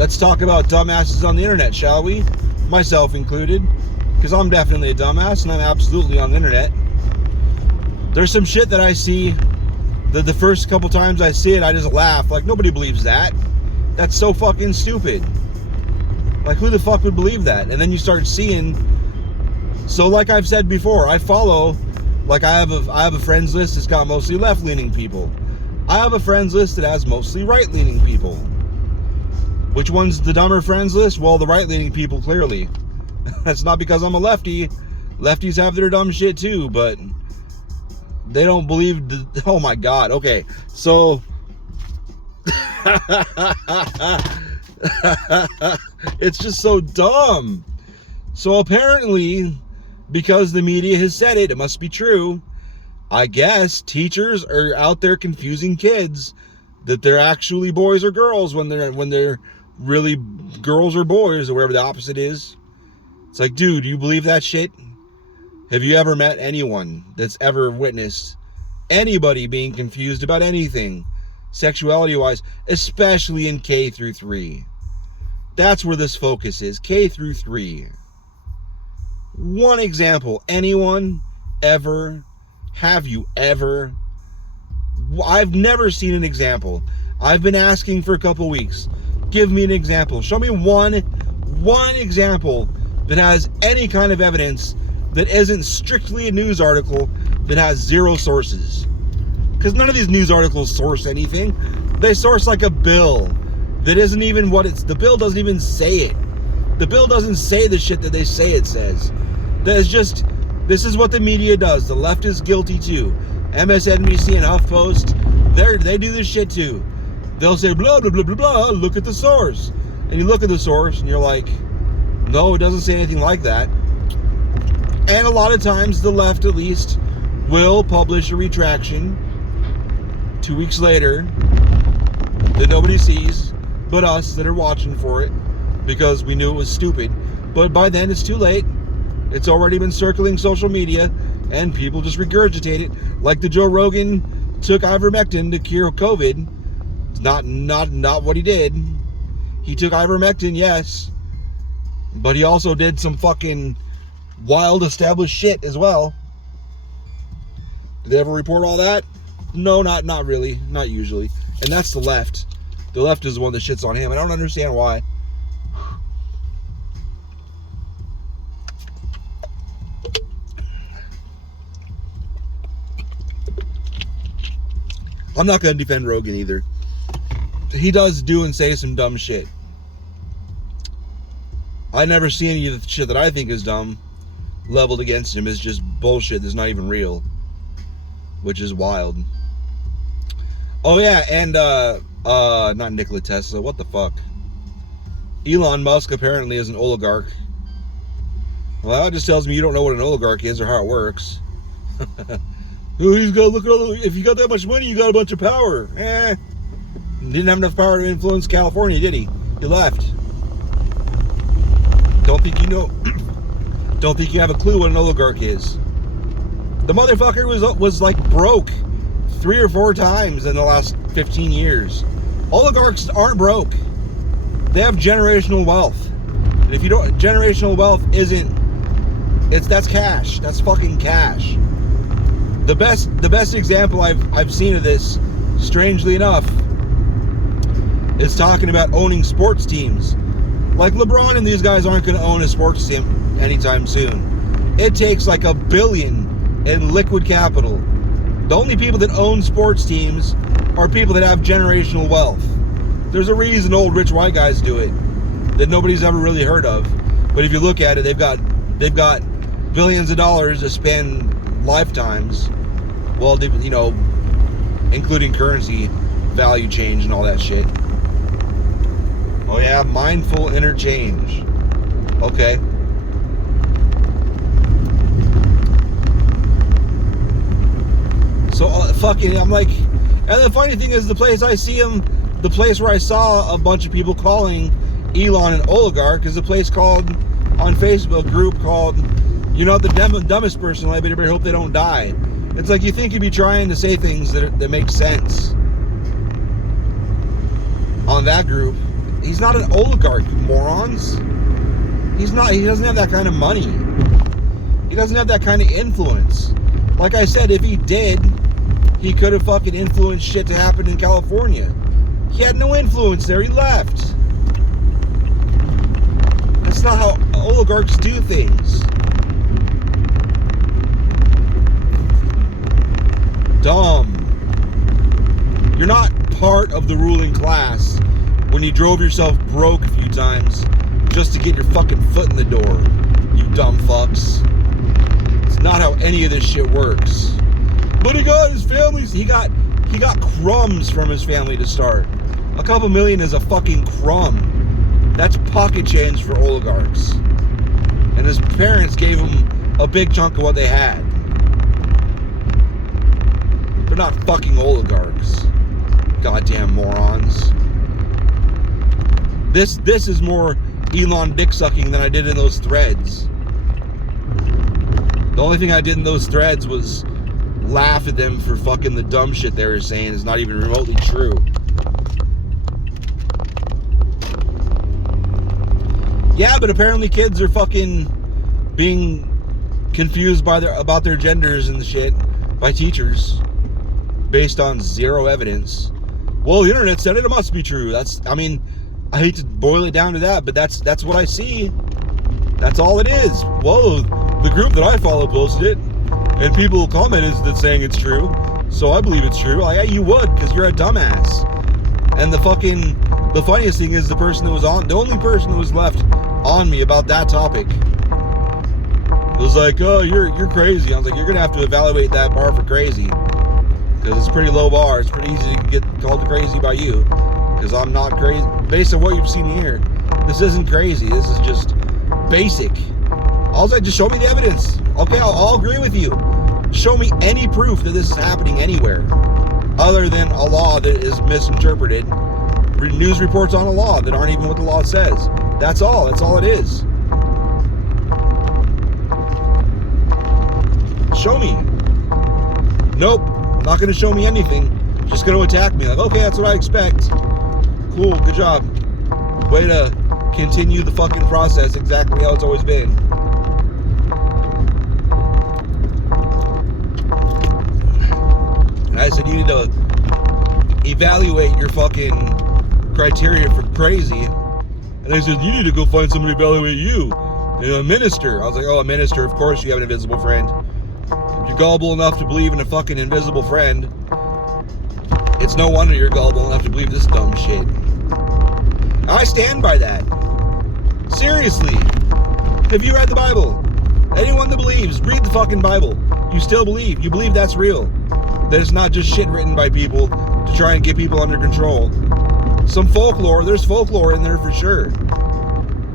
let's talk about dumbasses on the internet, shall we? Myself included, because I'm definitely a dumbass and I'm absolutely on the internet. There's some shit that I see that the first couple times I see it, I just laugh. Like, nobody believes that. That's so fucking stupid. Like, who the fuck would believe that? And then you start seeing. So, like I've said before, I follow. Like, I have a friends list that's got mostly left-leaning people. I have a friends list that has mostly right-leaning people. Which one's the dumber friends list? Well, the right-leaning people, clearly. That's not because I'm a lefty. Lefties have their dumb shit too, but they don't believe. Oh my God. Okay, so it's just so dumb. So apparently, because the media has said it, it must be true. I guess teachers are out there confusing kids that they're actually boys or girls when they're really girls or boys or whatever the opposite is. It's like, dude, you believe that shit? Have you ever met anyone that's ever witnessed anybody being confused about anything sexuality-wise, especially in K through 3? That's where this focus is, K through 3. One example, anyone ever, have you ever? I've never seen an example. I've been asking for a couple weeks. Give me an example. Show me one example that has any kind of evidence that isn't strictly a news article that has zero sources. Because none of these news articles source anything. They source like a bill that isn't even what it's. The bill doesn't even say it. The bill doesn't say the shit that they say it says. There's just, this is what the media does. The left is guilty too. MSNBC and HuffPost, they do this shit too. They'll say blah blah blah blah blah. Look at the source, and you look at the source, and you're like, no, it doesn't say anything like that. And a lot of times, the left at least will publish a retraction 2 weeks later that nobody sees but us that are watching for it because we knew it was stupid. But by then, it's too late. It's already been circling social media, and people just regurgitate it. Like the Joe Rogan took ivermectin to cure COVID. It's not what he did. He took ivermectin, yes, but he also did some fucking wild established shit as well. Did they ever report all that? No, not really. Not usually. And that's the left. The left is the one that shits on him. I don't understand why. I'm not going to defend Rogan either. He does do and say some dumb shit. I never see any of the shit that I think is dumb leveled against him. Is just bullshit that's not even real, which is wild. Oh yeah, and not Nikola Tesla. What the fuck? Elon Musk apparently is an oligarch. Well, that just tells me you don't know what an oligarch is or how it works. Oh, he's got, look at all the, if you got that much money, you got a bunch of power. Didn't have enough power to influence California, did he? He left. Don't think you know. Don't think you have a clue what an oligarch is. The motherfucker was like broke 3 or 4 times in the last 15 years. Oligarchs aren't broke. They have generational wealth. And if you don't, generational wealth that's cash. That's fucking cash. The best example I've seen of this, strangely enough, is talking about owning sports teams. Like LeBron and these guys aren't going to own a sports team anytime soon. It takes like $1 billion in liquid capital. The only people that own sports teams are people that have generational wealth. There's a reason old rich white guys do it that nobody's ever really heard of. But if you look at it, they've got billions of dollars to spend lifetimes. Well, including currency value change and all that shit. Oh yeah, mindful interchange. Okay. So fucking, I'm like, and the funny thing is, the place I see him, the place where I saw a bunch of people calling Elon an oligarch is a place called, on Facebook, a group called, you're not the dumbest person alive, but everybody hope they don't die. It's like, you think you'd be trying to say things that make sense on that group, He's not an oligarch, morons. He's not. He doesn't have that kind of money. He doesn't have that kind of influence. Like I said, if he did, he could have fucking influenced shit to happen in California. He had no influence there. He left. That's not how oligarchs do things. Dumb. You're not part of the ruling class when you drove yourself broke a few times just to get your fucking foot in the door, you dumb fucks. It's not how any of this shit works. But he got his family. He got crumbs from his family to start. A couple million is a fucking crumb. That's pocket change for oligarchs. And his parents gave him a big chunk of what they had. They're not fucking oligarchs. Goddamn morons. This is more Elon dick sucking than I did in those threads. The only thing I did in those threads was laugh at them for fucking the dumb shit they were saying is not even remotely true. Yeah, but apparently kids are fucking being confused by about their genders and shit by teachers based on zero evidence. Well, the internet said it must be true. I hate to boil it down to that, but that's what I see. That's all it is. Whoa, the group that I follow posted it, and people commented that saying it's true, so I believe it's true. Yeah, you would, because you're a dumbass. And the funniest thing is the only person that was left on me about that topic was like, oh, you're crazy. I was like, you're gonna have to evaluate that bar for crazy, because it's a pretty low bar. It's pretty easy to get called crazy by you, because I'm not crazy. Based on what you've seen here, this isn't crazy. This is just basic. Just show me the evidence. Okay, I'll agree with you. Show me any proof that this is happening anywhere other than a law that is misinterpreted. News reports on a law that aren't even what the law says. That's all. That's all it is. Show me. Nope. Not going to show me anything. Just going to attack me. Like, okay, that's what I expect. Cool. Good job. Way to continue the fucking process exactly how it's always been. And I said, you need to evaluate your fucking criteria for crazy. And they said, you need to go find somebody to evaluate you. A minister. I was like, oh, a minister, of course you have an invisible friend. If you're gullible enough to believe in a fucking invisible friend, it's no wonder you're gullible enough to believe this dumb shit. I stand by that. Seriously. Have you read the Bible? Anyone that believes, read the fucking Bible. You still believe. You believe that's real. That it's not just shit written by people to try and get people under control. Some folklore. There's folklore in there for sure.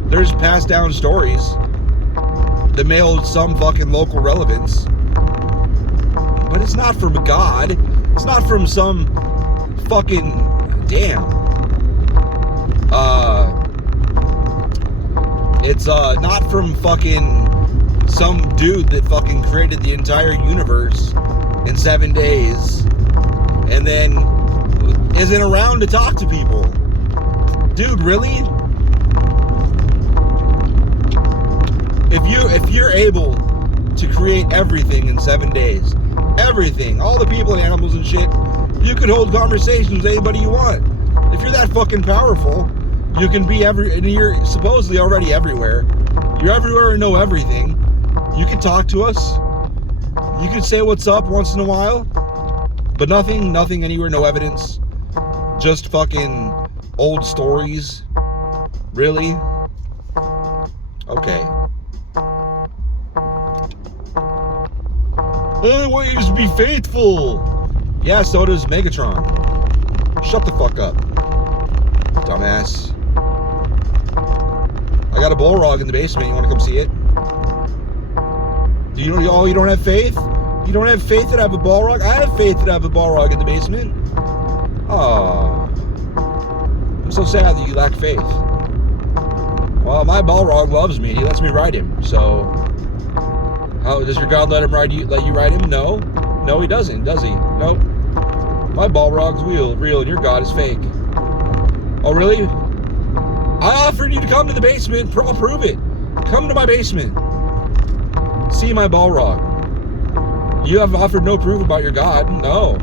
There's passed down stories that may hold some fucking local relevance. But it's not from God. It's not from some fucking... Damn. It's not from fucking some dude that fucking created the entire universe in 7 days and then isn't around to talk to people. Dude, really? If you're able to create everything in 7 days, everything, all the people and animals and shit, you could hold conversations with anybody you want. If you're that fucking powerful, you can be and you're supposedly already everywhere. You're everywhere and know everything. You can talk to us. You can say what's up once in a while. But nothing anywhere, no evidence. Just fucking old stories. Really? Okay. I want you to be faithful. Yeah, so does Megatron. Shut the fuck up, dumbass. I got a Bullrog in the basement. You want to come see it? You don't have faith? You don't have faith that I have a Bullrog? I have faith that I have a Bullrog in the basement. Oh, I'm so sad that you lack faith. Well, my Bullrog loves me. He lets me ride him. So, how does your God let you ride him? No, he doesn't. Does he? Nope. My Bullrog's real, and your God is fake. Oh, really? I offered you to come to the basement. I'll prove it. Come to my basement. See my Balrog. You have offered no proof about your God. No.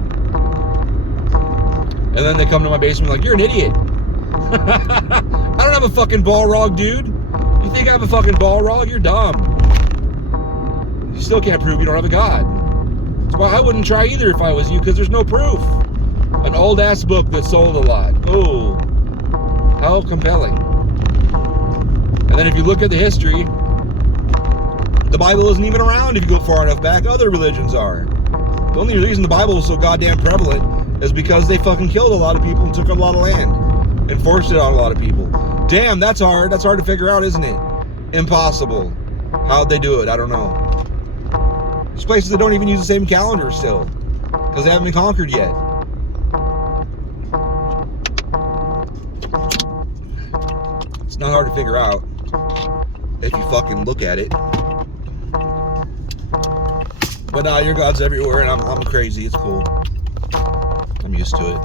And then they come to my basement like, you're an idiot. I don't have a fucking Balrog, dude. You think I have a fucking Balrog? You're dumb. You still can't prove you don't have a God. That's why I wouldn't try either if I was you, because there's no proof. An old ass book that sold a lot. Oh, how compelling. And then if you look at the history, the Bible isn't even around if you go far enough back. Other religions are. The only reason the Bible is so goddamn prevalent is because they fucking killed a lot of people and took a lot of land and forced it on a lot of people. Damn, that's hard. That's hard to figure out, isn't it? Impossible. How'd they do it? I don't know. There's places that don't even use the same calendar still because they haven't been conquered yet. It's not hard to figure out if you fucking look at it. But your God's everywhere, and I'm crazy. It's cool. I'm used to it.